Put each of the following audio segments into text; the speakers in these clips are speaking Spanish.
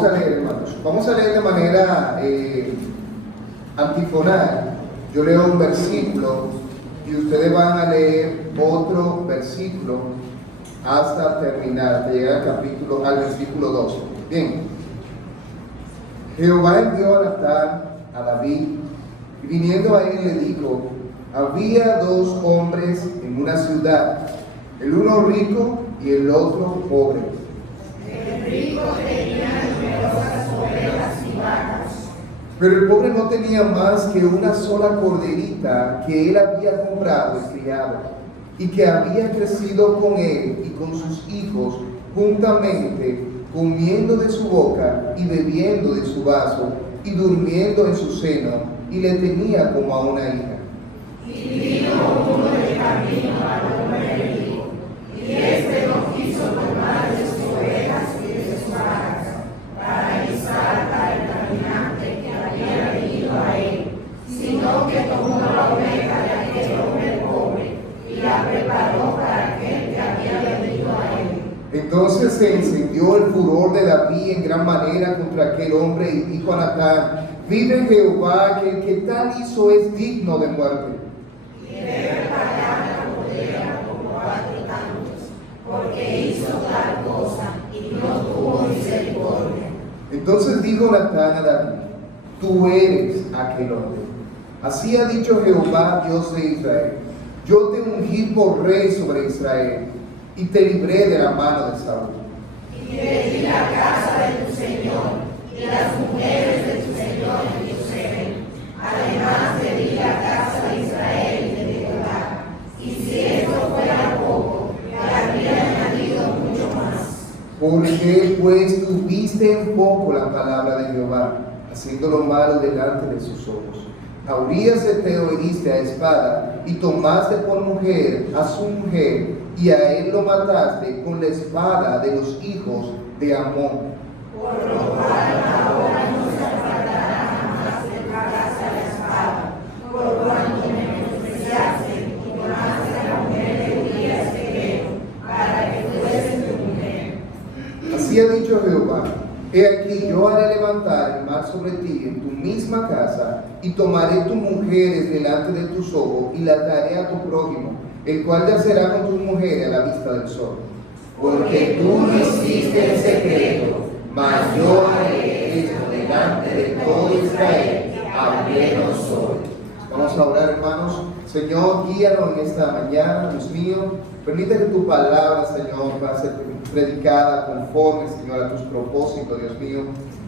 Vamos a leer, hermanos. Vamos a leer de manera antifonal. Yo leo un versículo y ustedes van a leer otro versículo hasta terminar, hasta llegar al versículo 12. Bien. Jehová envió a Natán a David, y viniendo a él le dijo: había dos hombres en una ciudad, el uno rico y el otro pobre. El rico tenía numerosas ovejas y vacas, Pero el pobre no tenía más que una sola corderita que él había comprado y criado, y que había crecido con él y con sus hijos juntamente, comiendo de su boca y bebiendo de su vaso, y durmiendo en su seno, y le tenía como a una hija. y vino uno de camino al hombre rico, y éste no quiso tomar de sus ovejas y de sus vacas, para guisar al caminante que había venido a él, sino que tomó la oveja de aquel hombre pobre, y la preparó para aquel que había venido a él. Entonces se encendió el furor de David en gran manera contra aquel hombre, y dijo a Natán: vive Jehová, que el que tal hizo es digno de muerte. Y debe pagar la condena por 4 tantos, porque hizo tal cosa y no tuvo misericordia. Entonces dijo Natán a David: tú eres aquel hombre. Así ha dicho Jehová, Dios de Israel: yo te ungí por rey sobre Israel, y te libré de la mano de Saúl. Y te di la casa de tu Señor, y las mujeres de tu Señor en Jerusalén. Además te di la casa de Israel y de Judá. Y si esto fuera poco, te habría añadido mucho más. ¿Por qué pues tuviste en poco la palabra de Jehová, haciendo lo malo delante de sus ojos? A Urías Heteo heriste a espada, y tomaste por mujer a su mujer, y a él lo mataste con la espada de los hijos de Amón. Por lo cual ahora no se apartará jamás de tu casa la espada, por cuanto me menospreciaste y tomaste a la mujer de Urías Heteo, para que fuese tu mujer. Así ha dicho Jehová: he aquí, yo haré levantar el mal sobre ti en tu misma casa, y tomaré tus mujeres delante de tus ojos, y las daré a tu prójimo, el cual yacerá con tus mujeres a la vista del sol. Porque tú lo hiciste en secreto, mas yo haré esto delante de todo Israel, hablé soy. Vamos a orar, hermanos. Señor, guíanos en esta mañana, Dios mío. Permite que tu palabra, Señor, va a ser predicada conforme, Señor, a tus propósitos, Dios mío.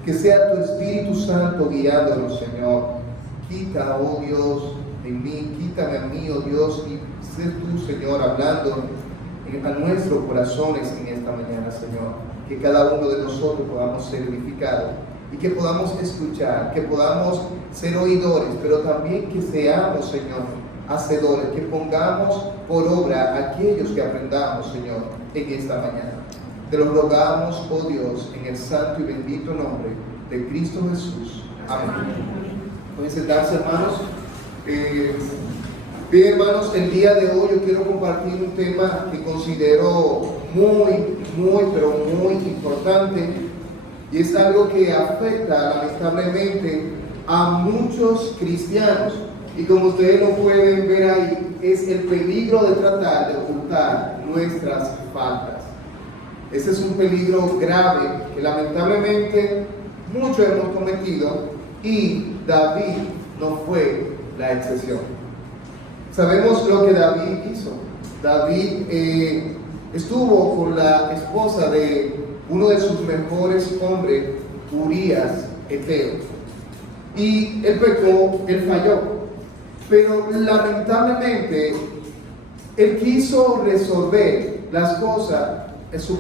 Que sea tu Espíritu Santo guiándonos, Señor. Quita, oh Dios, en mí, quítame a mí, oh Dios, y sé tú, Señor, hablando a nuestros corazones en esta mañana, Señor. Que cada uno de nosotros podamos ser edificados y que podamos escuchar, que podamos ser oidores, pero también que seamos, Señor, hacedores, que pongamos por obra aquellos que aprendamos, Señor, en esta mañana. Te lo rogamos, oh Dios, en el santo y bendito nombre de Cristo Jesús. Amén. Pueden sentarse, hermanos. Bien, hermanos, el día de hoy yo quiero compartir un tema que considero pero muy importante, y es algo que afecta lamentablemente a muchos cristianos, y como ustedes lo pueden ver ahí, es el peligro de tratar de ocultar nuestras faltas. Ese es un peligro grave que lamentablemente muchos hemos cometido, y David no fue la excepción. Sabemos lo que David hizo. David estuvo con la esposa de uno de sus mejores hombres, Urías Heteo, y él pecó, él falló, pero lamentablemente él quiso resolver las cosas por su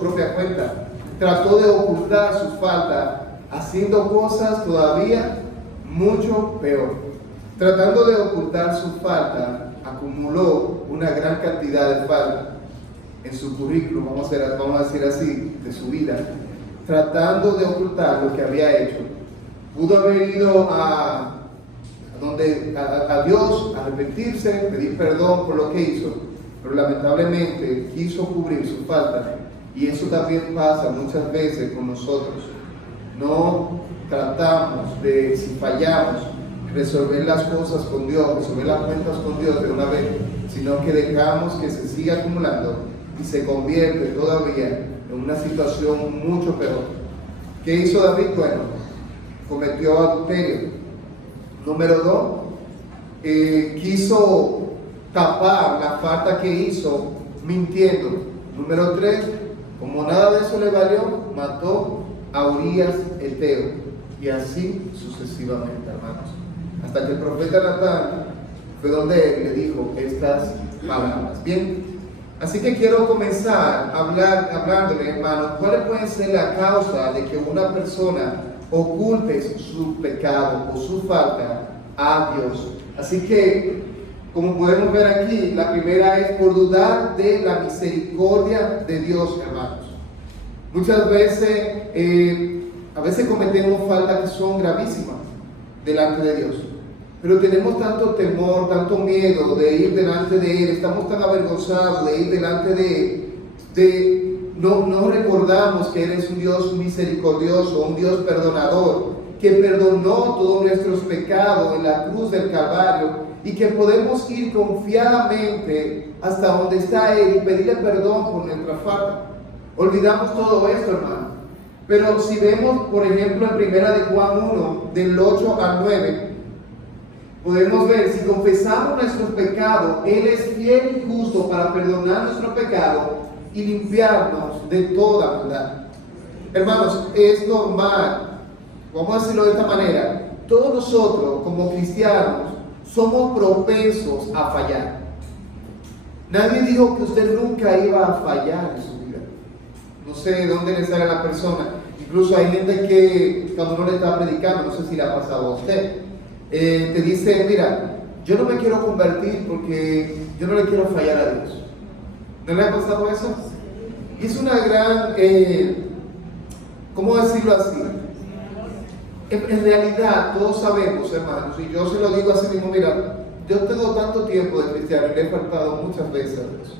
propia cuenta. Trató de ocultar su falta haciendo cosas todavía mucho peor. Tratando de ocultar su falta, acumuló una gran cantidad de faltas en su currículum, vamos a decir así, de su vida. Tratando de ocultar lo que había hecho. Pudo haber ido a Dios, arrepentirse, pedir perdón por lo que hizo, pero lamentablemente quiso cubrir su falta. Y eso también pasa muchas veces con nosotros. no tratamos de, si fallamos, resolver las cosas con Dios, resolver las cuentas con Dios de una vez, sino que dejamos que se siga acumulando y se convierte todavía en una situación mucho peor. ¿Qué hizo David? Bueno, cometió adulterio. Número 2, quiso tapar la falta que hizo mintiendo. Número 3, como nada de eso le valió, mató a Urías Eteo, y así sucesivamente, hermanos, hasta que el profeta Natán fue donde él le dijo estas palabras. Bien, así que quiero comenzar hablándole, hermanos, cuáles pueden ser la causa de que una persona oculte su pecado o su falta a Dios. Así que, como podemos ver aquí, la primera es por dudar de la misericordia de Dios, hermanos. Muchas veces, a veces cometemos faltas que son gravísimas delante de Dios, pero tenemos tanto temor, tanto miedo de ir delante de Él, estamos tan avergonzados de ir delante de Él, no recordamos que Él es un Dios misericordioso, un Dios perdonador, que perdonó todos nuestros pecados en la cruz del Calvario, y que podemos ir confiadamente hasta donde está Él y pedirle perdón por nuestra falta. Olvidamos todo esto, hermano. Pero si vemos, por ejemplo, en primera de Juan 1, del 8 al 9, podemos ver, si confesamos nuestros pecados, Él es fiel y justo para perdonar nuestro pecado y limpiarnos de toda maldad. Hermanos, es normal, vamos a decirlo de esta manera, todos nosotros como cristianos somos propensos a fallar. Nadie dijo que usted nunca iba a fallar en su vida. No sé de dónde le sale a la persona. Incluso hay gente que cuando uno le está predicando, no sé si le ha pasado a usted, te dice, mira, yo no me quiero convertir porque yo no le quiero fallar a Dios. ¿No le ha pasado eso? Y es una gran, ¿cómo decirlo así? En realidad, todos sabemos, hermanos, y yo se lo digo así mismo, mira, yo tengo tanto tiempo de cristiano y le he faltado muchas veces a Dios.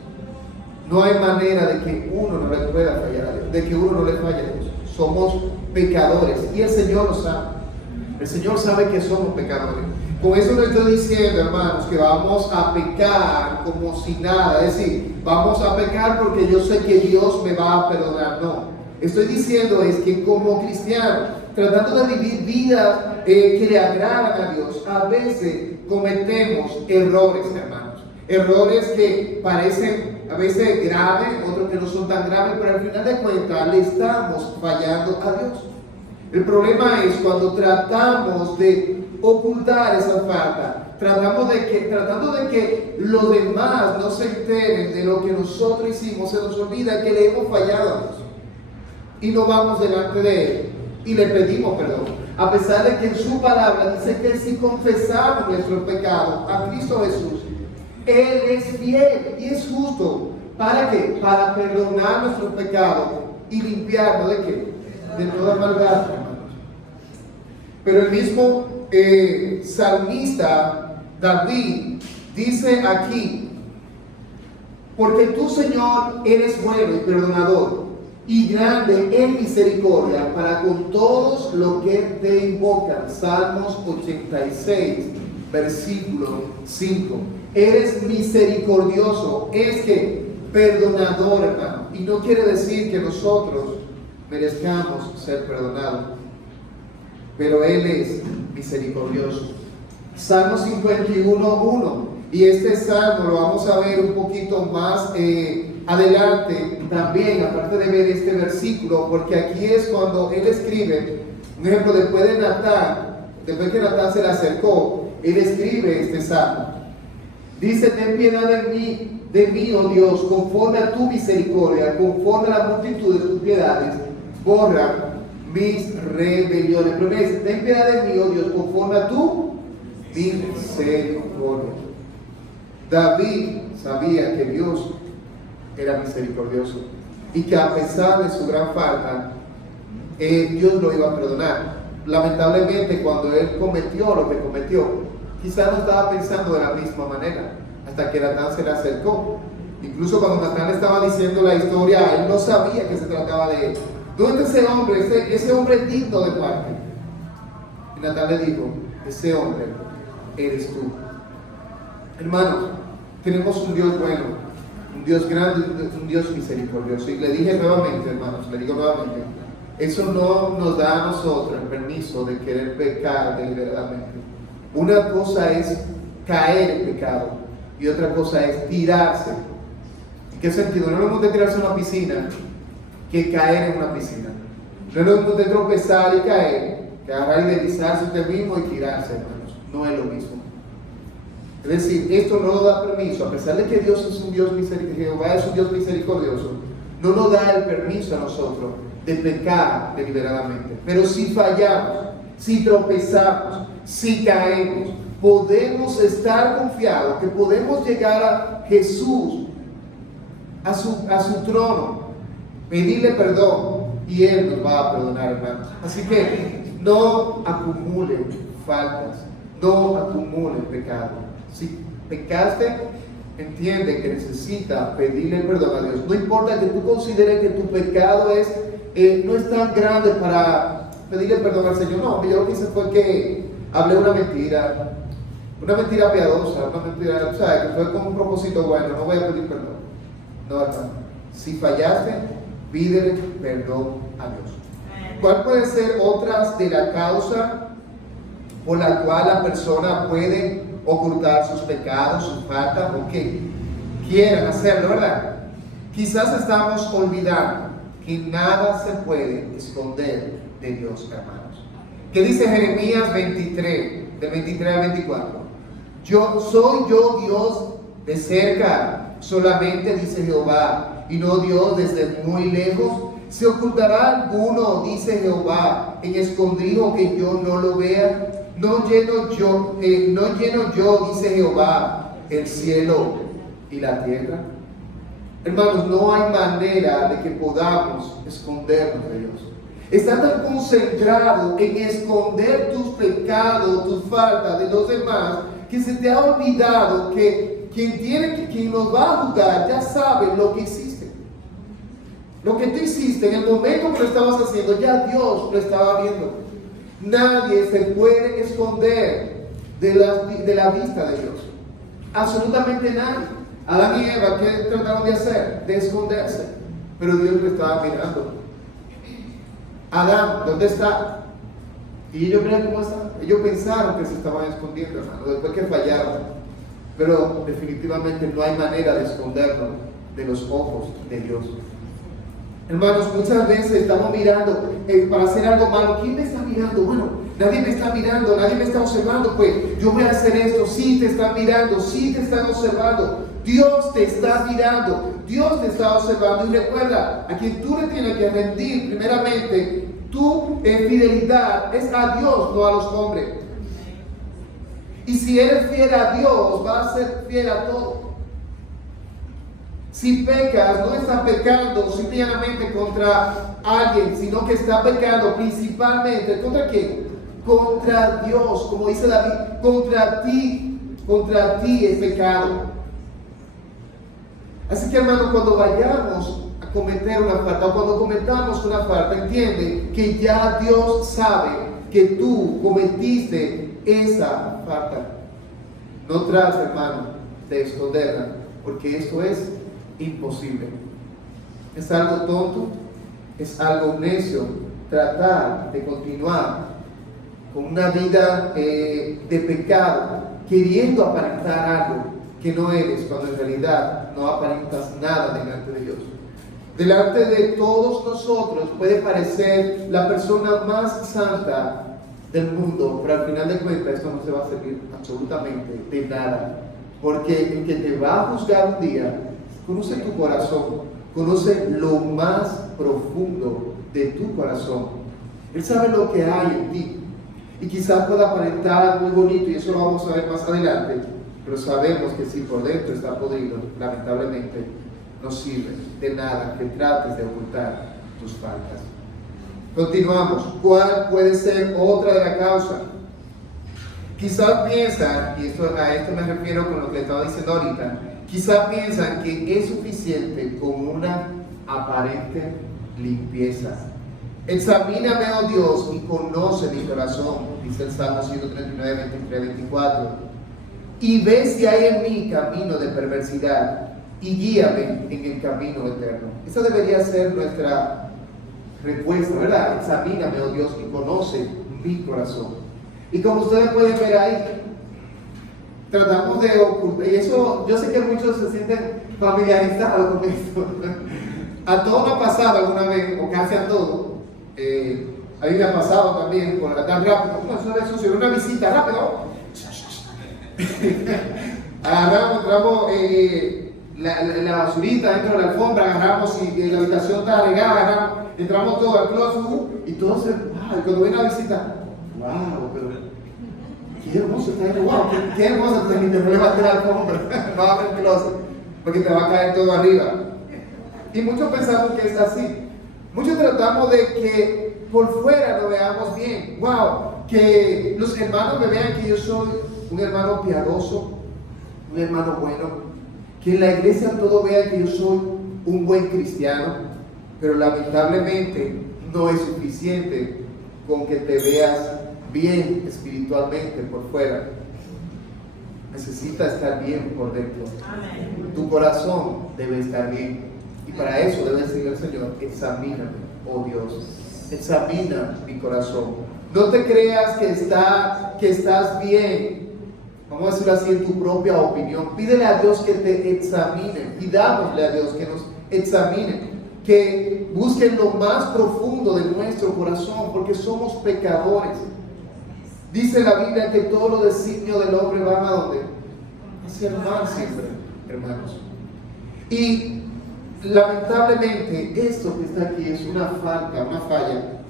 No hay manera de que uno no le pueda fallar a Dios, de que uno no le falle a Dios. Somos pecadores y el Señor lo sabe. El Señor sabe que somos pecadores. Con eso no estoy diciendo, hermanos, que vamos a pecar como si nada. Es decir, vamos a pecar porque yo sé que Dios me va a perdonar. No. Estoy diciendo es que como cristianos, tratando de vivir vidas que le agradan a Dios, a veces cometemos errores, hermanos. Errores que parecen a veces graves, otros que no son tan graves, pero al final de cuentas le estamos fallando a Dios. El problema es cuando tratamos de ocultar esa falta, tratando de que los demás no se enteren de lo que nosotros hicimos, se nos olvida que le hemos fallado a Dios. Y no vamos delante de Él y le pedimos perdón. A pesar de que en su palabra dice que si confesamos nuestros pecados a Cristo Jesús, Él es fiel y es justo. ¿Para qué? Para perdonar nuestros pecados y limpiarnos de qué? De toda maldad, hermanos. Pero el mismo salmista David dice aquí, porque tú, Señor, eres bueno y perdonador y grande en misericordia para con todos los que te invocan. Salmos 86, versículo 5. Eres misericordioso, es que perdonador, hermano. Y no quiere decir que nosotros merezcamos ser perdonados, pero Él es misericordioso. Salmo 51:1, y este salmo lo vamos a ver un poquito más adelante también, aparte de ver este versículo, porque aquí es cuando él escribe, un ejemplo, después que Natán se le acercó, él escribe este salmo. Dice, ten piedad de mí, oh Dios, conforme a tu misericordia, conforme a la multitud de tus piedades, borra mis rebeliones. Pero me dice, ten piedad de mí, oh Dios, conforme a tu misericordia. David sabía que Dios era misericordioso y que a pesar de su gran falta, Dios lo iba a perdonar. Lamentablemente, cuando él cometió lo que cometió, quizás no estaba pensando de la misma manera, hasta que Natán se le acercó. Incluso cuando Natán le estaba diciendo la historia, él no sabía que se trataba de él. ¿Dónde está ese hombre? Ese hombre es digno de muerte. Y Natán le dijo, ese hombre eres tú. Hermanos, tenemos un Dios bueno, un Dios grande, un Dios misericordioso. Y le dije nuevamente, hermanos, le digo nuevamente, eso no nos da a nosotros el permiso de querer pecar deliberadamente. Una cosa es caer en pecado y otra cosa es tirarse. ¿En qué sentido? No es lo mismo de tirarse en una piscina que caer en una piscina. No es lo mismo de tropezar y caer que agarrar y deslizarse usted mismo y tirarse, hermanos. No es lo mismo. Es decir, esto no nos da permiso, a pesar de que Dios es un Dios misericordioso, Jehová es un Dios misericordioso, no nos da el permiso a nosotros de pecar deliberadamente. Pero si fallamos, si tropezamos, si caemos, podemos estar confiados que podemos llegar a Jesús, a su trono, pedirle perdón y Él nos va a perdonar, hermanos. Así que no acumulen faltas, no acumulen pecado. Si pecaste, entiende que necesita pedirle perdón a Dios. No importa que tú consideres que tu pecado no es tan grande para pedirle perdón al Señor. No, yo lo que hice fue que hablé una mentira piadosa, una mentira, o sea, que fue con un propósito bueno, no voy a pedir perdón. No, hermano. Si fallaste, pídele perdón a Dios. ¿Cuál puede ser otras de la causa por la cual la persona puede ocultar sus pecados, sus faltas, o que quieran hacerlo, verdad? Quizás estamos olvidando que nada se puede esconder de Dios, hermanos. ¿Qué dice Jeremías 23, del 23 al 24? Soy yo Dios de cerca, solamente dice Jehová, y no Dios desde muy lejos. ¿Se ocultará alguno, dice Jehová, en escondrijo que yo no lo vea? No lleno yo, dice Jehová, el cielo y la tierra. Hermanos, no hay manera de que podamos escondernos de Dios. Estás tan concentrado en esconder tus pecados, tus faltas de los demás, que se te ha olvidado que quien nos va a juzgar ya sabe lo que hiciste. Lo que tú hiciste en el momento que lo estabas haciendo, ya Dios lo estaba viendo. Nadie se puede esconder de la vista de Dios. Absolutamente nadie. Adán y Eva, ¿qué trataron de hacer? De esconderse. Pero Dios lo estaba mirando. Adán, ¿dónde está? Y ellos creen cómo está. Ellos pensaron que se estaban escondiendo, hermano, después que fallaron. Pero definitivamente no hay manera de escondernos de los ojos de Dios. Hermanos, muchas veces estamos mirando para hacer algo malo. ¿Quién me está mirando? Bueno, nadie me está mirando, nadie me está observando. Pues yo voy a hacer esto. Sí te están mirando, sí te están observando. Dios te está mirando, Dios te está observando. Y recuerda, a quien tú le tienes que rendir primeramente tu fidelidad es a Dios, no a los hombres. Y si eres fiel a Dios, vas a ser fiel a todo. Si pecas, no estás pecando simplemente contra alguien, sino que estás pecando principalmente ¿contra quién? Contra Dios, como dice David, contra ti es pecado. Así que, hermano, cuando vayamos a cometer una falta, o cuando cometamos una falta, entiende que ya Dios sabe que tú cometiste esa falta. No trates, hermano, de esconderla, porque esto es imposible. Es algo tonto, es algo necio tratar de continuar con una vida de pecado, queriendo aparentar algo que no eres, cuando en realidad no aparentas nada delante de Dios. Delante de todos nosotros puede parecer la persona más santa del mundo, pero al final de cuentas esto no se va a servir absolutamente de nada, porque el que te va a juzgar un día conoce tu corazón, conoce lo más profundo de tu corazón. Él sabe lo que hay en ti, y quizás pueda aparentar muy bonito, y eso lo vamos a ver más adelante, pero sabemos que si por dentro está podrido, lamentablemente no sirve de nada que trates de ocultar tus faltas. Continuamos. ¿Cuál puede ser otra de la causa? Quizás piensan, y a esto me refiero con lo que estaba diciendo ahorita, quizás piensan que es suficiente con una aparente limpieza. Examíname, oh Dios, y conoce mi corazón, dice el Salmo 139, 23, 24. Y ve si hay en mí camino de perversidad y guíame en el camino eterno. Esa debería ser nuestra respuesta, ¿verdad? Examíname, oh Dios, y conoce mi corazón. Y como ustedes pueden ver ahí, tratamos de ocultar, y eso yo sé que muchos se sienten familiarizados con esto. A todos nos ha pasado alguna vez, o casi a todos. A mí me ha pasado también, por tan rápido, no, eso es sucio, una visita, rápido. Agarramos, entramos la basurita dentro de la alfombra, agarramos y la habitación está regada, entramos todo al closet y todo se, cuando viene la visita, wow, pero qué hermoso está ahí, wow, qué hermoso está ahí, te levantas la alfombra, no abres el closet, porque te va a caer todo arriba. Y muchos pensamos que es así. Muchos tratamos de que por fuera lo veamos bien, wow, que los hermanos me vean que yo soy un hermano piadoso, un hermano bueno, que en la iglesia todo vea que yo soy un buen cristiano, pero lamentablemente no es suficiente con que te veas bien espiritualmente por fuera. Necesitas estar bien por dentro. Amén. Tu corazón debe estar bien. Y para eso debe decirle al Señor, examíname, oh Dios, examina mi corazón. No te creas que estás bien, vamos a decirlo así, en tu propia opinión. Pídele a Dios que te examine, pidámosle a Dios que nos examine, que busquen lo más profundo de nuestro corazón, porque somos pecadores. Dice la Biblia que todos los designios del hombre van a ¿dónde? Hacia el mal siempre, hermanos. Y lamentablemente esto que está aquí es una falla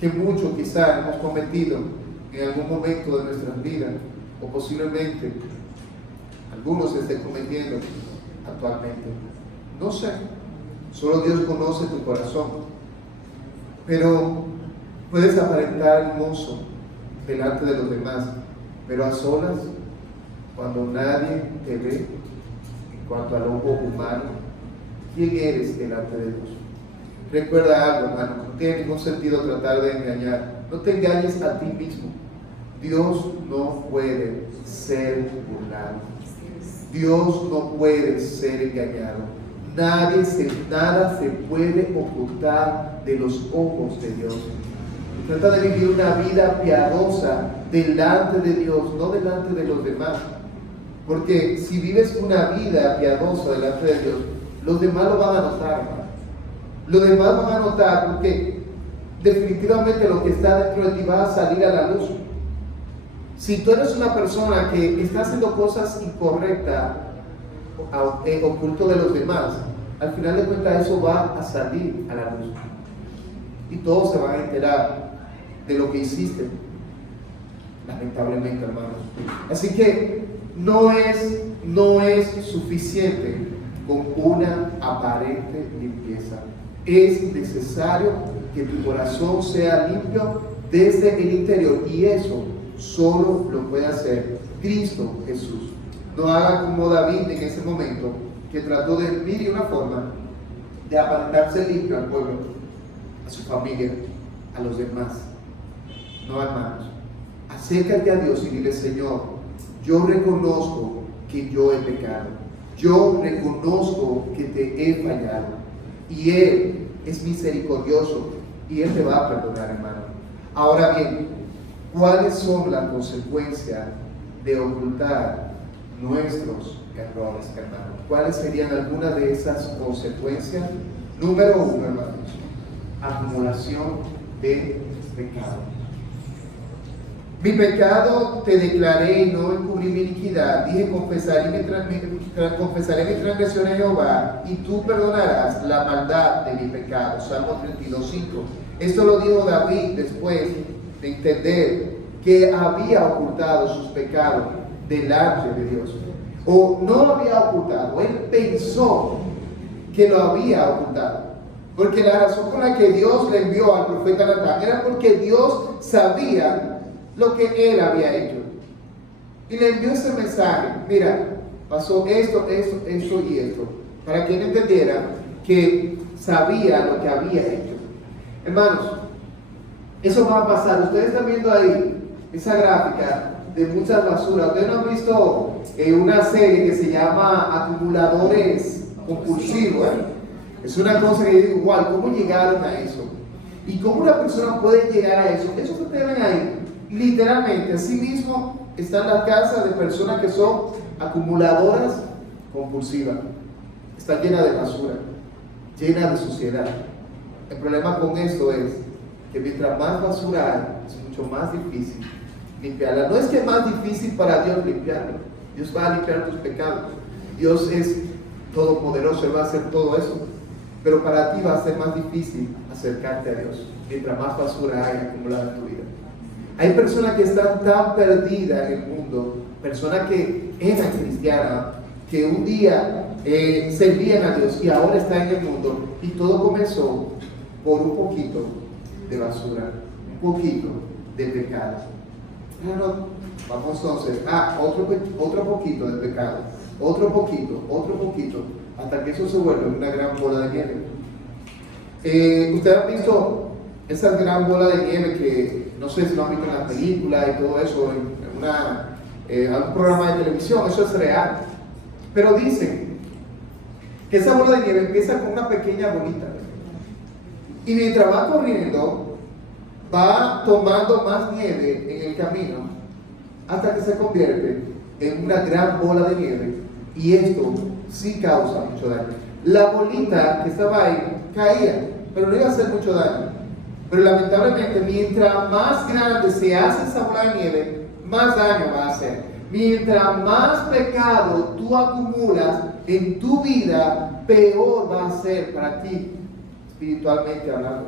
que muchos quizás hemos cometido en algún momento de nuestras vidas, o posiblemente algunos estén cometiendo actualmente. No sé, solo Dios conoce tu corazón, pero puedes aparentar hermoso delante de los demás, pero a solas, cuando nadie te ve, en cuanto al ojo humano, ¿quién eres delante de Dios? Recuerda algo, hermano, no tiene ningún sentido tratar de engañar. No te engañes a ti mismo. Dios no puede ser burlado. Dios no puede ser engañado. Nada se puede ocultar de los ojos de Dios. Trata de vivir una vida piadosa delante de Dios, no delante de los demás. Porque si vives una vida piadosa delante de Dios, los demás lo van a notar, hermano. Los demás van a notar porque definitivamente lo que está dentro de ti va a salir a la luz. Si tú eres una persona que está haciendo cosas incorrectas, oculto de los demás, al final de cuentas eso va a salir a la luz. Y todos se van a enterar de lo que hiciste, lamentablemente, hermanos. Así que no es suficiente con una aparente limpieza. Es necesario que tu corazón sea limpio desde el interior, y eso solo lo puede hacer Cristo Jesús. No haga como David en ese momento, que trató de mil una forma de aparentarse limpio al pueblo, a su familia, a los demás. No, hermanos, acércate a Dios y dile: Señor, yo reconozco que yo he pecado, yo reconozco que te he fallado, y Él es misericordioso y Él te va a perdonar, hermano. Ahora bien, ¿cuáles son las consecuencias de ocultar nuestros errores, hermano? ¿Cuáles serían algunas de esas consecuencias? Número 1, hermanos, acumulación de pecado. Mi pecado te declaré y no encubrí mi iniquidad. Dije: confesaré mi transgresión a Jehová, y tú perdonarás la maldad de mi pecado. Salmo 32:5. Esto lo dijo David después de entender que había ocultado sus pecados delante de Dios. O no lo había ocultado, él pensó que lo había ocultado. Porque la razón por la que Dios le envió al profeta Natán era porque Dios sabía lo que él había hecho. Y le envió ese mensaje: mira, pasó esto y esto, para que él entendiera que sabía lo que había hecho. Hermanos, Eso va a pasar. Ustedes están viendo ahí esa gráfica de muchas basuras. Ustedes no han visto una serie que se llama Acumuladores Compulsivos. Es una cosa que yo digo, wow, ¿cómo llegaron a eso? ¿Y cómo una persona puede llegar a eso? Eso que ustedes ven ahí, literalmente, así mismo están las casas de personas que son acumuladoras compulsivas. Está llena de basura, llena de suciedad. El problema con esto es que mientras más basura hay, es mucho más difícil limpiarla. No es que es más difícil para Dios limpiarlo. Dios va a limpiar tus pecados. Dios es todopoderoso, Él va a hacer todo eso. Pero para ti va a ser más difícil acercarte a Dios mientras más basura hay acumulada en tu vida. Hay personas que están tan perdidas en el mundo, personas que eran cristianas, que un día servían a Dios y ahora están en el mundo, y todo comenzó por un poquito de basura, un poquito de pecado. Vamos entonces, otro poquito de pecado, otro poquito, hasta que eso se vuelve una gran bola de nieve. Ustedes han visto esa gran bola de nieve que, no sé si lo han visto en las películas y todo eso, en algún programa de televisión, eso es real. Pero dicen que esa bola de nieve empieza con una pequeña bolita, y mientras va corriendo, va tomando más nieve en el camino, hasta que se convierte en una gran bola de nieve, y esto sí causa mucho daño. La bolita que estaba ahí caía, pero no iba a hacer mucho daño. Pero lamentablemente, mientras más grande se hace esa bola de nieve, más daño va a hacer. Mientras más pecado tú acumulas en tu vida, peor va a ser para ti, espiritualmente hablando.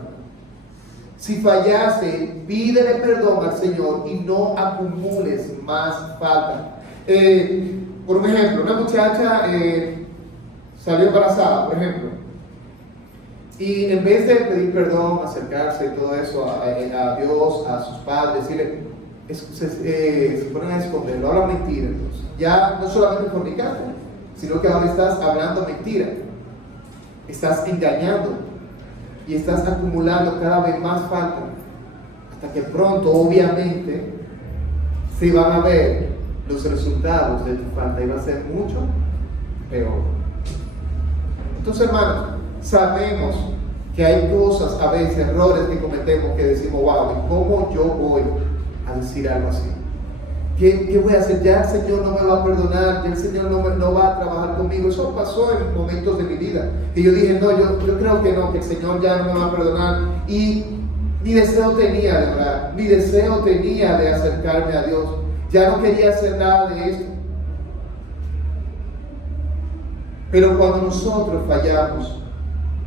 Si fallaste, pídele perdón al Señor y no acumules más falta. Por un ejemplo, una muchacha salió embarazada, por ejemplo, y en vez de pedir perdón, acercarse y todo eso a Dios, a sus padres, decirle, se ponen a esconderlo, hablan mentira. Entonces, ya no solamente fornicaste, sino que ahora estás hablando mentira, estás engañando y estás acumulando cada vez más falta, hasta que pronto, obviamente, se van a ver los resultados de tu falta y va a ser mucho peor. Entonces, hermanos, sabemos que hay cosas, a veces, errores que cometemos que decimos, wow, ¿cómo yo voy a decir algo así? ¿Qué voy a hacer? Ya el Señor no me va a perdonar, ya el Señor no va a trabajar conmigo. Eso pasó en momentos de mi vida, que yo dije, no, yo creo que no, que el Señor ya no me va a perdonar, y ni deseo tenía de orar, ni deseo tenía de acercarme a Dios, ya no quería hacer nada de esto. Pero cuando nosotros fallamos,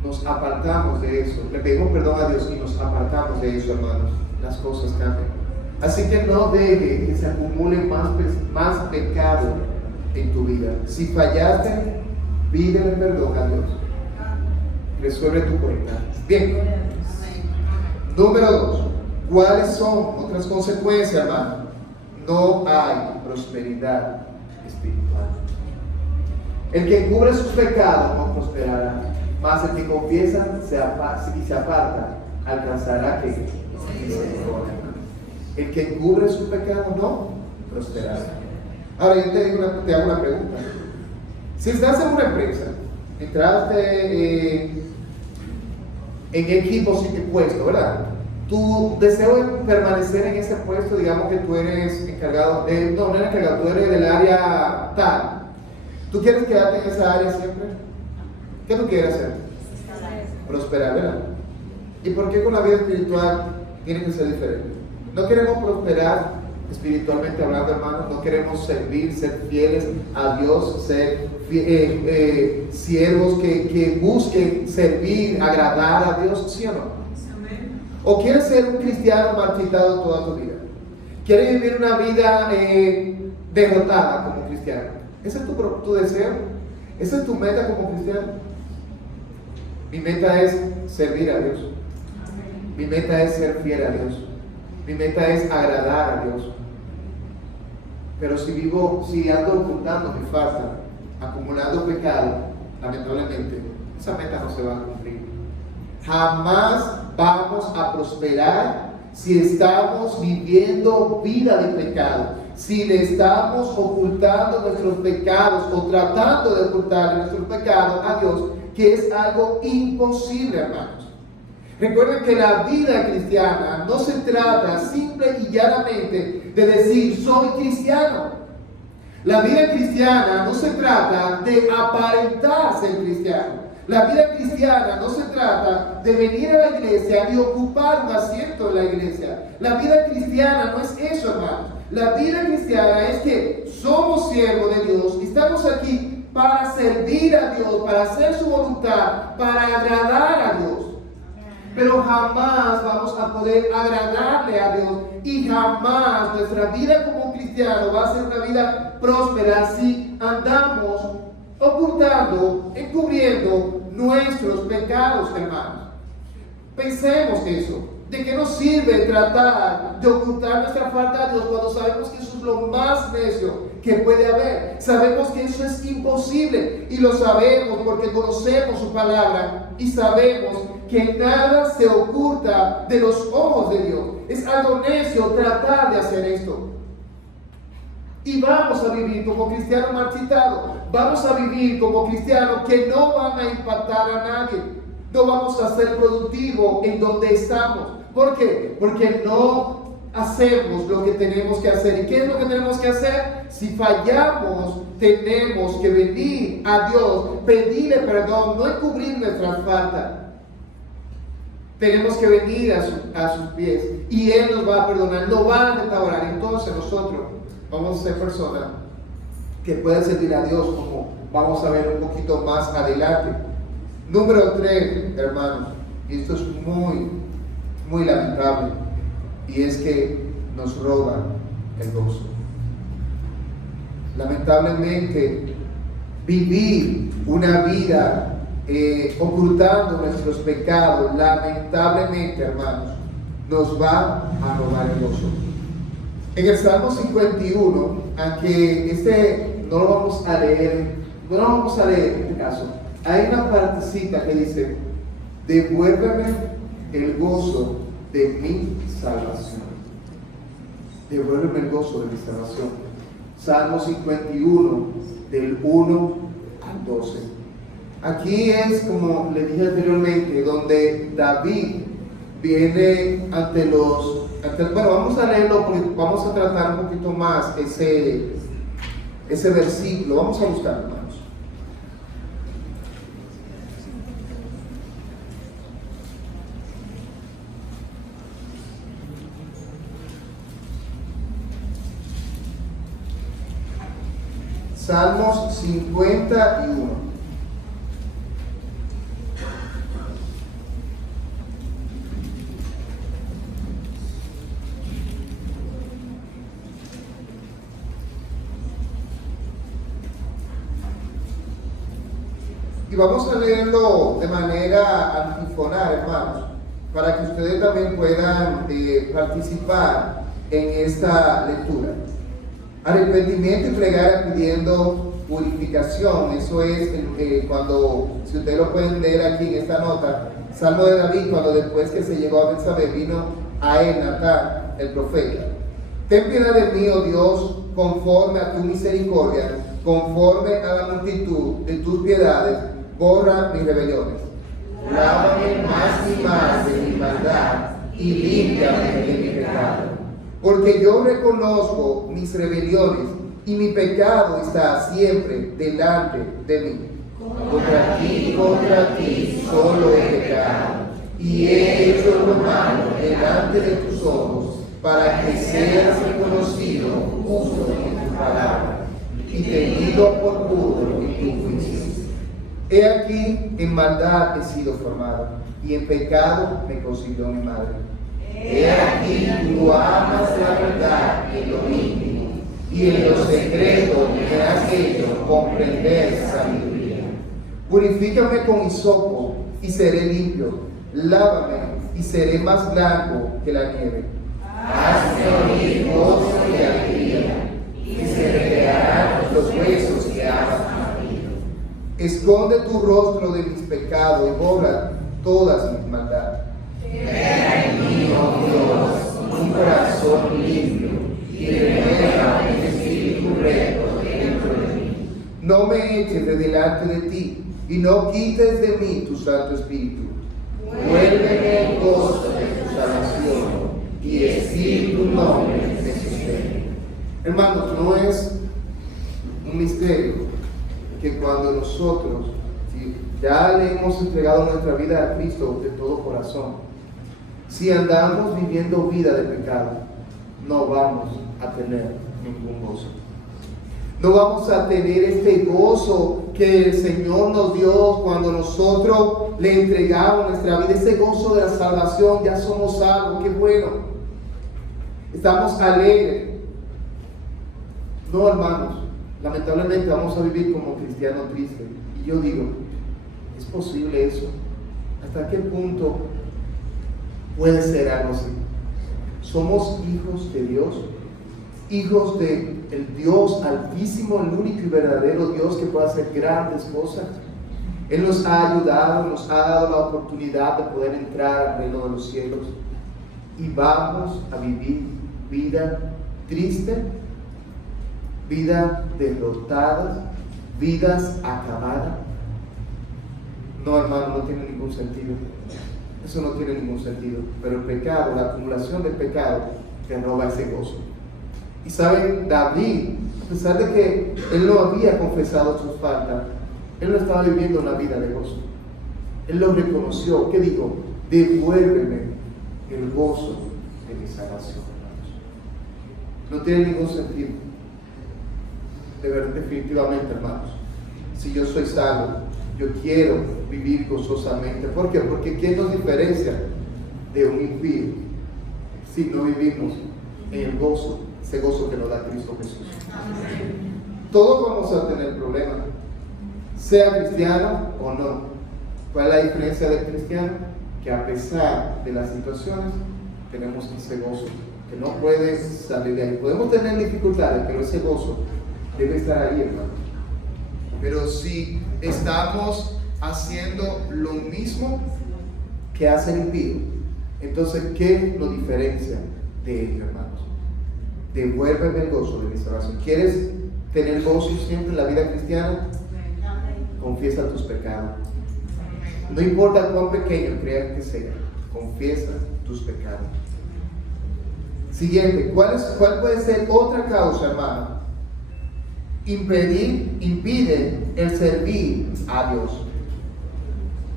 nos apartamos de eso, le pedimos perdón a Dios y nos apartamos de eso, hermanos, las cosas cambian. Así que no deje que se acumule más pecado en tu vida. Si fallaste, pídele perdón a Dios. Resuelve tu cuenta. Bien. Número 2. ¿Cuáles son otras consecuencias, hermano? No hay prosperidad espiritual. El que encubre sus pecados no prosperará, mas el que confiesa y se aparta alcanzará que misericordia. El que encubre su pecado no prosperará. Ahora yo te hago una pregunta. Si estás en una empresa, entraste en equipos y puesto, ¿verdad? Tu deseo es permanecer en ese puesto, digamos que tú eres encargado, no eres encargado, tú eres del área tal. ¿Tú quieres quedarte en esa área siempre? ¿Qué tú quieres hacer? Prosperar, ¿verdad? ¿Y por qué con la vida espiritual tiene que ser diferente? No queremos prosperar espiritualmente hablando, hermanos. No queremos servir, ser fieles a Dios, ser siervos que busquen servir, agradar a Dios, ¿sí o no? Amén. ¿O quieres ser un cristiano marchitado toda tu vida? ¿Quieres vivir una vida derrotada como cristiano? ¿Ese es tu deseo? ¿Esa es tu meta como cristiano? Mi meta es servir a Dios. Mi meta es ser fiel a Dios. Mi meta es agradar a Dios. Pero si ando ocultando mi falta, acumulando pecado, lamentablemente, esa meta no se va a cumplir. Jamás vamos a prosperar si estamos viviendo vida de pecado, si le estamos ocultando nuestros pecados o tratando de ocultar nuestros pecados a Dios, que es algo imposible, hermanos. Recuerden que la vida cristiana no se trata simple y llanamente de decir soy cristiano. La vida cristiana no se trata de aparentar ser cristiano. La vida cristiana no se trata de venir a la iglesia y ocupar un asiento en la iglesia. La vida cristiana no es eso, hermanos. La vida cristiana es que somos siervos de Dios y estamos aquí para servir a Dios, para hacer su voluntad, para agradar a Dios. Pero jamás vamos a poder agradarle a Dios y jamás nuestra vida como cristiano va a ser una vida próspera si andamos ocultando, encubriendo nuestros pecados, hermanos. Pensemos eso. ¿De qué nos sirve tratar de ocultar nuestra falta a Dios cuando sabemos que eso es lo más necio que puede haber? Sabemos que eso es imposible y lo sabemos porque conocemos su palabra y sabemos que nada se oculta de los ojos de Dios. Es algo necio tratar de hacer esto. Y vamos a vivir como cristianos marchitados. Vamos a vivir como cristianos que no van a impactar a nadie. No vamos a ser productivos en donde estamos. ¿Por qué? Porque no hacemos lo que tenemos que hacer. ¿Y qué es lo que tenemos que hacer? Si fallamos, tenemos que venir a Dios, pedirle perdón, no encubrir nuestras faltas. Tenemos que venir a sus pies y Él nos va a perdonar, nos va a restaurar. Entonces nosotros vamos a ser personas que puedan servir a Dios, como vamos a ver un poquito más adelante. Número 3, hermanos, y esto es muy lamentable, y es que nos roban el gozo. Lamentablemente, vivir una vida ocultando nuestros pecados, lamentablemente, hermanos, nos va a robar el gozo. En el Salmo 51, aunque no lo vamos a leer en este caso, hay una partecita que dice: devuélveme el gozo de mi salvación. Devuélveme el gozo de mi salvación. Salmo 51, del 1 al 12. Aquí es, como le dije anteriormente, donde David viene bueno, vamos a leerlo porque vamos a tratar un poquito más ese versículo. Vamos a buscarlo, hermanos. Salmos 51. Y vamos a leerlo de manera antifonar, hermanos, para que ustedes también puedan participar en esta lectura. Arrepentimiento y plegaria pidiendo purificación. Eso es cuando, si ustedes lo pueden leer aquí en esta nota, Salmo de David, cuando después que se llegó a Betsabé, vino a él Natán, el profeta. Ten piedad de mí, oh Dios, conforme a tu misericordia, conforme a la multitud de tus piedades, borra mis rebeliones. Lávame más y más de mi maldad y límpiame de mi pecado. Porque yo reconozco mis rebeliones y mi pecado está siempre delante de mí. Contra ti solo he pecado y he hecho lo malo delante de tus ojos, para que seas reconocido justo en tu palabra y tenido por puro en tu juicio. He aquí, en maldad he sido formado, y en pecado me concibió mi madre. He aquí, tú amas la verdad en lo íntimo, y en lo secreto me has hecho comprender sabiduría. Purifícame con hisopo, y seré limpio. Lávame, y seré más blanco que la nieve. Hazme oír gozo y alegría, y se recrearán los huesos que has. Esconde tu rostro de mis pecados y borra todas mis maldades. Crea en mí, oh Dios, limpio y renueva el espíritu recto dentro de mí. No me eches de delante de ti y no quites de mí tu Santo Espíritu. Vuélveme el gozo de tu salvación y Espíritu nombre me sustente. Hermanos, no es un misterio que cuando nosotros ya le hemos entregado nuestra vida a Cristo de todo corazón, si andamos viviendo vida de pecado, no vamos a tener ningún gozo. No vamos a tener este gozo que el Señor nos dio cuando nosotros le entregamos nuestra vida, ese gozo de la salvación. Ya somos salvos, qué bueno. Estamos alegres. No, hermanos, lamentablemente vamos a vivir como cristianos tristes. Y yo digo, ¿es posible eso? ¿Hasta qué punto puede ser algo así? Somos hijos de Dios, hijos de el Dios altísimo, el único y verdadero Dios que puede hacer grandes cosas. Él nos ha ayudado, nos ha dado la oportunidad de poder entrar al reino de los cielos, y vamos a vivir vida triste, vida derrotadas, vidas acabadas. No, hermano, no tiene ningún sentido. Eso no tiene ningún sentido. Pero el pecado, la acumulación del pecado, te roba ese gozo. Y saben, David, a pesar de que él no había confesado sus faltas, él no estaba viviendo una vida de gozo. Él lo reconoció. ¿Qué dijo? Devuélveme el gozo de mi salvación. No tiene ningún sentido. Definitivamente, hermanos, si yo soy salvo, yo quiero vivir gozosamente. ¿Por qué? Porque ¿quién nos diferencia de un impío si no vivimos en el gozo, ese gozo que nos da Cristo Jesús? Todos vamos a tener problemas, sea cristiano o no. ¿Cuál es la diferencia del cristiano? Que a pesar de las situaciones, tenemos ese gozo, que no puede salir de ahí. Podemos tener dificultades, pero ese gozo debe estar ahí, hermano. Pero si estamos haciendo lo mismo que hace el impío, entonces, ¿qué nos diferencia de ellos, hermanos? Devuélveme el gozo de mi salvación. ¿Quieres tener gozo siempre en la vida cristiana? Confiesa tus pecados. No importa cuán pequeño creas que sea, confiesa tus pecados. Siguiente, ¿cuál puede ser otra causa, hermano? Impide el servir a Dios.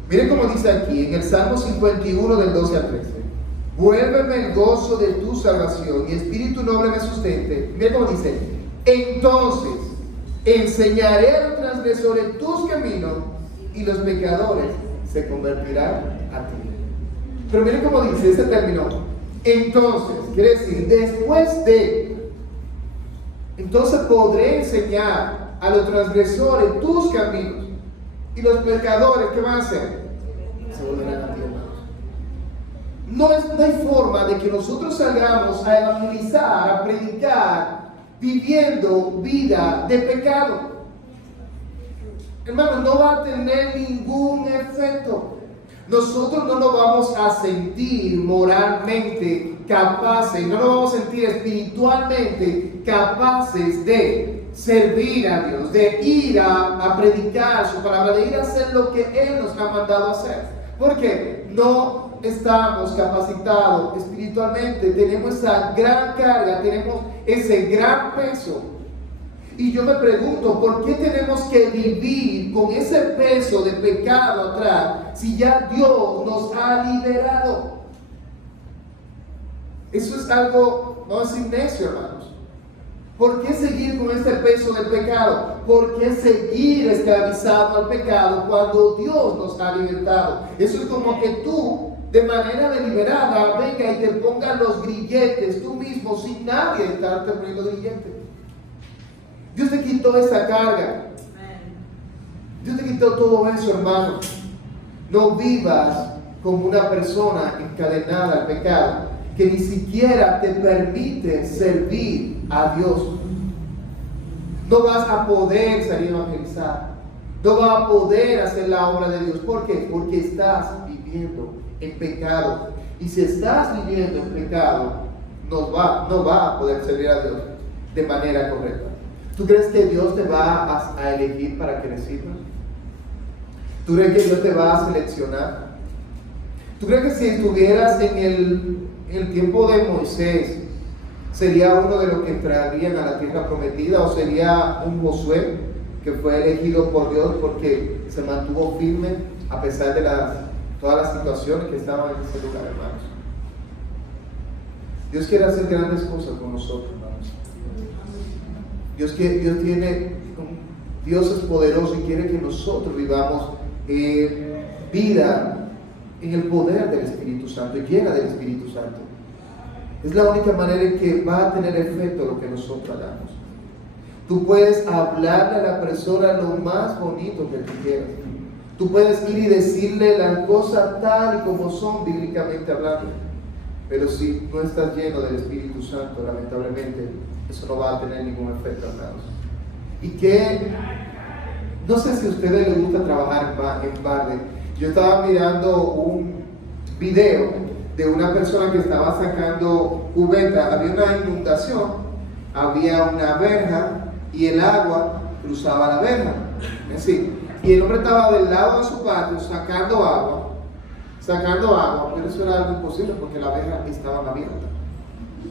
Miren cómo dice aquí en el Salmo 51 del 12 al 13. Vuélveme el gozo de tu salvación y espíritu noble me sustente. Miren cómo dice. Entonces enseñaré a los transgresores tus caminos y los pecadores se convertirán a ti. Pero miren cómo dice ese término. Entonces, quiere decir, después de. Entonces podré enseñar a los transgresores tus caminos, y los pecadores, ¿qué van a hacer? Se volverán a ti, hermanos. No hay forma de que nosotros salgamos a evangelizar, a predicar, viviendo vida de pecado. Hermanos, no va a tener ningún efecto. Nosotros no nos vamos a sentir moralmente capaces, no nos vamos a sentir espiritualmente capaces de servir a Dios, de ir a predicar su palabra, de ir a hacer lo que Él nos ha mandado a hacer. Porque no estamos capacitados espiritualmente, tenemos esa gran carga, tenemos ese gran peso. Y yo me pregunto, ¿por qué tenemos que vivir con ese peso de pecado atrás si ya Dios nos ha liberado? Eso es algo, no es necio, hermanos. ¿Por qué seguir con este peso del pecado? ¿Por qué seguir esclavizado al pecado cuando Dios nos ha libertado? Eso es como que tú, de manera deliberada, venga y te pongas los grilletes tú mismo, sin nadie estarte poniendo grilletes. Dios te quitó esa carga. Dios te quitó todo eso, hermano. No vivas como una persona encadenada al pecado, que ni siquiera te permite servir a Dios. No vas a poder salir a evangelizar. No vas a poder hacer la obra de Dios. ¿Por qué? Porque estás viviendo en pecado. Y si estás viviendo en pecado, no va a poder servir a Dios de manera correcta. ¿Tú crees que Dios te va a elegir para que le sirvas? ¿Tú crees que Dios te va a seleccionar? ¿Tú crees que si estuvieras en el tiempo de Moisés, sería uno de los que entrarían a la tierra prometida, o sería un Josué que fue elegido por Dios porque se mantuvo firme a pesar de todas las situaciones que estaban en ese lugar, hermanos? Dios quiere hacer grandes cosas con nosotros, hermanos. Dios es poderoso y quiere que nosotros vivamos vida en el poder del Espíritu Santo, llena del Espíritu Santo. Es la única manera en que va a tener efecto lo que nosotros hagamos. Tú puedes hablarle a la persona lo más bonito que tú quieras. Tú puedes ir y decirle las cosas tal y como son bíblicamente hablando. Pero si no estás lleno del Espíritu Santo, lamentablemente, eso no va a tener ningún efecto, hermanos. Y que, no sé si a ustedes les gusta trabajar en balde. Yo estaba mirando un video de una persona que estaba sacando cubeta. Había una inundación, había una verja y el agua cruzaba la verja. Así. Y el hombre estaba del lado de su patio sacando agua, pero eso era algo imposible porque la verja estaba abierta.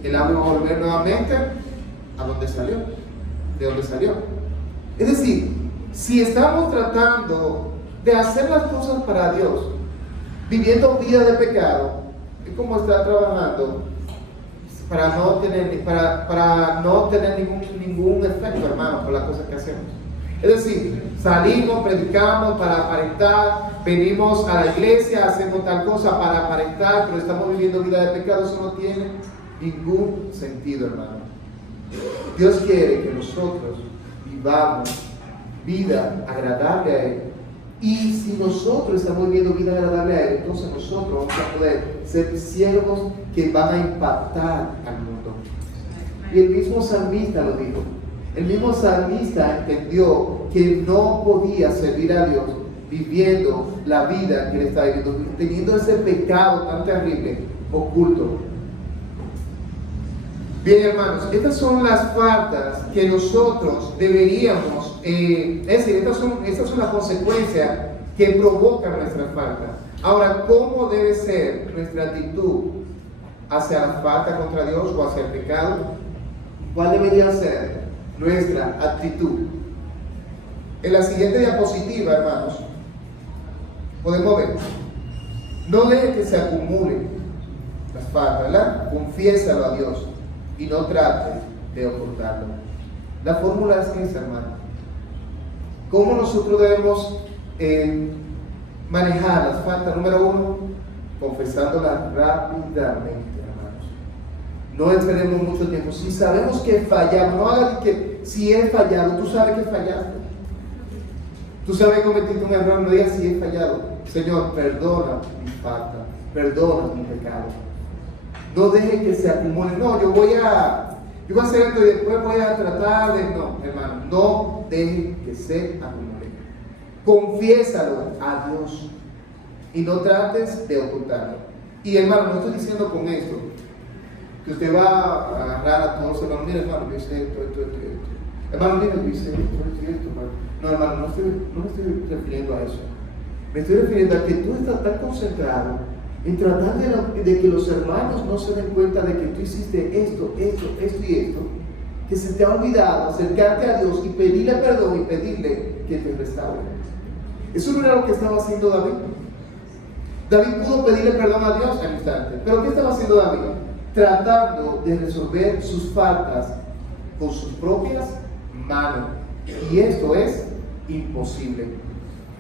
El agua iba a volver nuevamente a donde salió, de donde salió. Es decir, si estamos tratando de hacer las cosas para Dios, viviendo vida de pecado, es como estar trabajando para no tener ningún efecto, hermano, por las cosas que hacemos. Es decir, salimos, predicamos para aparentar, venimos a la iglesia, hacemos tal cosa para aparentar, pero estamos viviendo vida de pecado. Eso no tiene ningún sentido, hermano. Dios quiere que nosotros vivamos vida agradable a Él. Y si nosotros estamos viviendo vida agradable a Él, entonces nosotros vamos a poder ser siervos que van a impactar al mundo. Y el mismo salmista lo dijo. El mismo salmista entendió que no podía servir a Dios viviendo la vida que él está viviendo, teniendo ese pecado tan terrible oculto. Bien, hermanos, estas son las faltas que nosotros deberíamos, es decir, estas son las consecuencias que provocan nuestras faltas. Ahora, ¿cómo debe ser nuestra actitud hacia la falta contra Dios o hacia el pecado? ¿Cuál debería ser nuestra actitud? En la siguiente diapositiva, hermanos, podemos ver: no deje que se acumulen las faltas, ¿verdad? Confiésalo a Dios y no trate de ocultarlo. La fórmula es esa, hermano. ¿Cómo nosotros debemos manejar las faltas? Número 1, confesándolas rápidamente, hermanos. No esperemos mucho tiempo. Si sabemos que fallamos, no hagan que si he fallado, tú sabes que fallaste. Tú sabes que cometiste un error, no digas si he fallado. Señor, perdona mi falta, perdona mi pecado. No deje que se acumule. No, yo voy a hacer esto y después voy a tratar de... No, hermano, no deje que se acumule. Confiésalo a Dios y no trates de ocultarlo. Y hermano, no estoy diciendo con esto que usted va a agarrar a todos los hermanos. Mira, hermano, yo hice esto. Hermano, mira, yo hice esto, hermano. No, hermano, no me estoy refiriendo a eso. Me estoy refiriendo a que tú estás tan concentrado en tratar de que los hermanos no se den cuenta de que tú hiciste esto y esto, que se te ha olvidado acercarte a Dios y pedirle perdón y pedirle que te restaure. Eso no era lo que estaba haciendo David. David pudo pedirle perdón a Dios al instante, pero ¿qué estaba haciendo David? Tratando de resolver sus faltas con sus propias manos, y esto es imposible.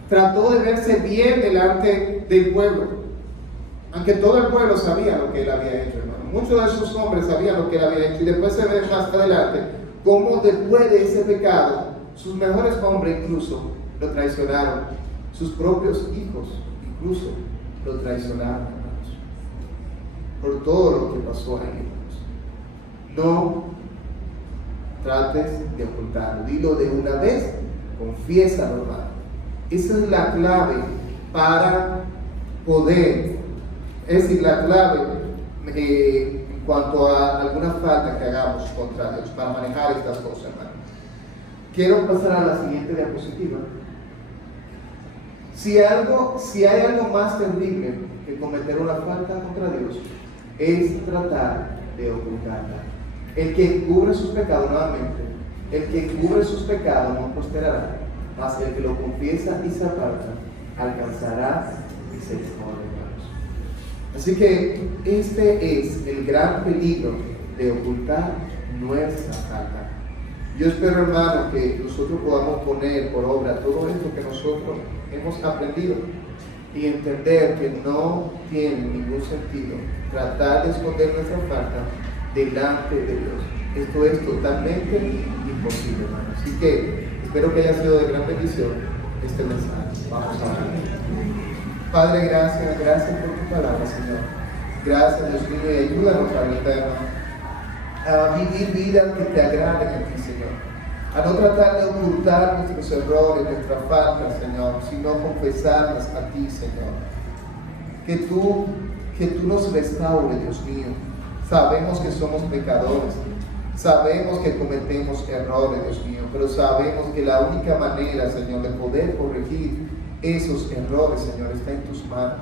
Trató de verse bien delante del pueblo, aunque todo el pueblo sabía lo que él había hecho, hermano. Muchos de esos hombres sabían lo que él había hecho, y después se ve más adelante cómo después de ese pecado sus mejores hombres incluso lo traicionaron, sus propios hijos incluso lo traicionaron, hermanos, por todo lo que pasó ahí, hermanos. No trates de ocultarlo, dilo de una vez, confiésalo, hermano. Esa es la clave para poder, es decir, la clave cuanto a alguna falta que hagamos contra Dios para manejar estas cosas, hermano. Quiero pasar a la siguiente diapositiva. Si hay algo más terrible que cometer una falta contra Dios, es tratar de ocultarla. El que cubre sus pecados, nuevamente, el que cubre sus pecados no prosperará, mas el que lo confiesa y se aparta alcanzará misericordia, hermanos. Así que este es el gran peligro de ocultar nuestra falta. Yo espero, hermano, que nosotros podamos poner por obra todo esto que nosotros hemos aprendido y entender que no tiene ningún sentido tratar de esconder nuestra falta delante de Dios. Esto es totalmente imposible, hermano. Así que espero que haya sido de gran bendición este mensaje. Vamos a orar. Padre, gracias por tu palabra, Señor. Gracias, Dios mío, y ayúdanos, Padre eterno, a vivir vidas que te agraden a ti, Señor. A no tratar de ocultar nuestros errores, nuestras faltas, Señor, sino confesarlas a ti, Señor. Que tú nos restaures, Dios mío. Sabemos que somos pecadores, sabemos que cometemos errores, Dios mío, pero sabemos que la única manera, Señor, de poder corregir esos errores, Señor, está en tus manos.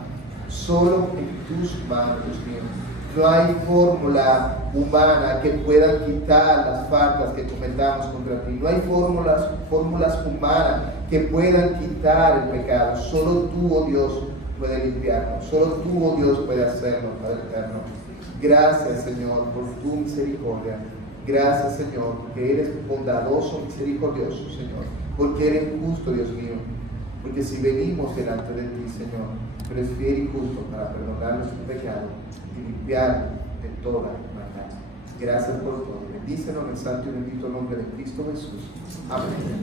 Solo en tus manos, Dios mío. No hay fórmula humana que pueda quitar las faltas que cometamos contra ti. No hay fórmulas humanas que puedan quitar el pecado. Solo tú, oh Dios, puedes limpiarnos. Solo tú, oh Dios, puedes hacerlo, Padre eterno. Gracias, Señor, por tu misericordia. Gracias, Señor, porque eres bondadoso, misericordioso, Señor. Porque eres justo, Dios mío. Porque si venimos delante de ti, Señor, tú eres fiel y justo para perdonar nuestro pecado y limpiar de toda maldad. Gracias por todo. Bendícenos en el santo y bendito nombre de Cristo Jesús. Amén.